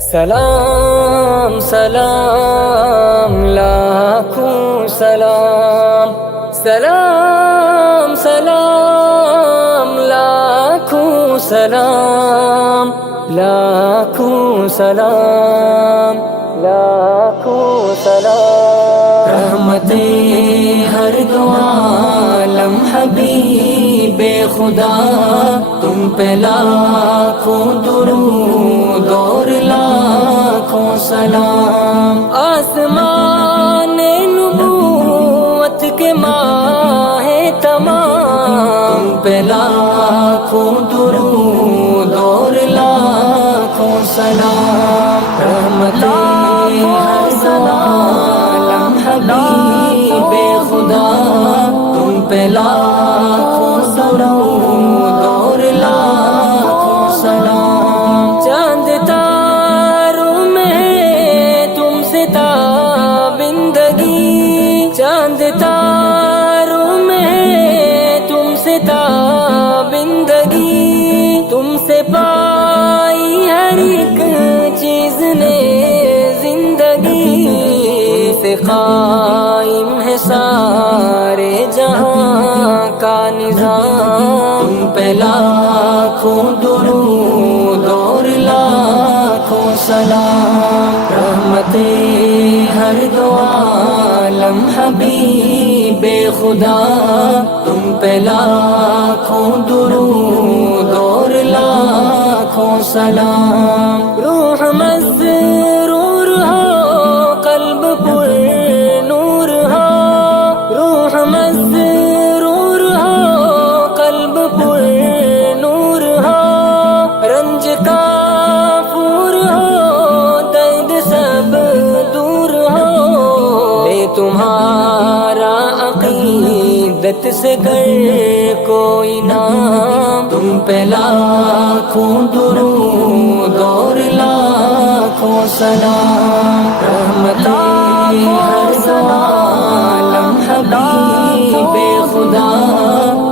سلام سلام لاکھوں سلام، سلام سلام لاکھوں سلام، لاکھوں سلام، لاکھوں سلام۔ رحمتیں ہر دو عالم حبیب خدا، تم پہ لاکھوں درود اور لاکھوں سلام۔ آسمان نبوت کے ماہ تمام، تم پہ لاکھوں درود اور لاکھوں سلام۔ رحمتیں ہر دو عالم حبیب خدا، تم پہ لاکھوں درود اور لاکھوں سلام۔ چاند تاروں میں تم سے تابندگی، چاند تاروں میں تم سے تابندگی، تم سے پائی ہر ایک چیز نے زندگی، تم سے قائم ہے سارے جہاں کا نظام، تم پہ لاکھوں درود اور لاکھوں سلام۔ رحمتیں ہر دو عالم حبیب خدا، تم پہ لاکھوں درود اور لاکھوں سلام۔ روح مسرور ہو، قلب پر نور ہو، روح مسرور ہو، قلب پر نور ہو، رنج کافور ہو، درد سب دور ہو، لے تمہارا عقیدت سے گر کوئی نام، تم پہ لاکھوں درود اور لاکھوں سلام۔ رحمتیں ہر دو عالم حبیب خدا،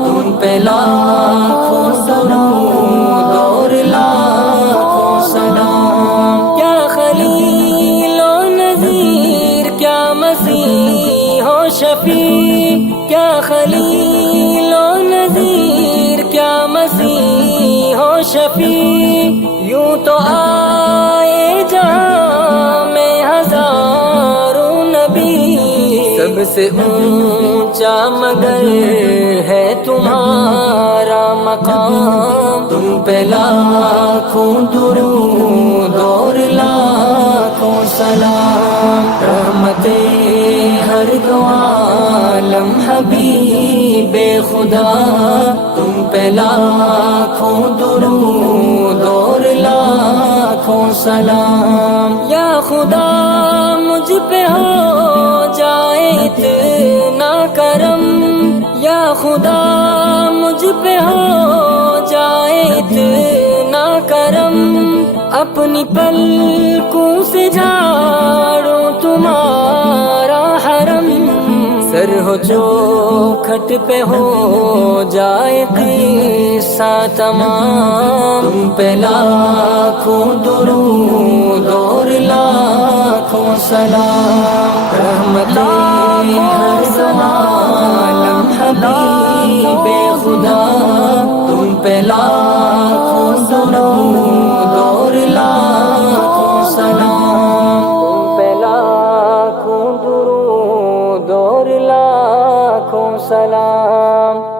تم پہ لاکھوں درود اور لاکھوں سلام۔ کیا خلیل و نذیر، کیا مسیح و شفیع، کیا خلیل و نذیر، کیا مسیح و شفیع، یوں تو آئے جہاں میں ہزاروں نبی، سب سے اونچا مگر ہے تمہارا مقام، تم پہ لاکھوں درود اور لاکھوں سلام۔ رحمتیں ہر دو عالم حبیب خدا، تم پہ لاکھوں درود اور لاکھوں سلام۔ یا خدا مجھ پہ ہو جائے اتنا کرم، یا خدا مجھ پہ ہو جائے اتنا کرم، اپنی پلکوں سے جھاڑو تمہارا حرم، سر ہو چوکھٹ پہ ہو جائے قصہ تمام، تم پہ لاکھوں درود اور لاکھوں سلام۔ رحمتیں ہر دو عالم حبیب خدا، تم پہ لاکھوں درود اور لاکھوں سلام، تم پہ لاکھوں درود اور لاکھوں سلام۔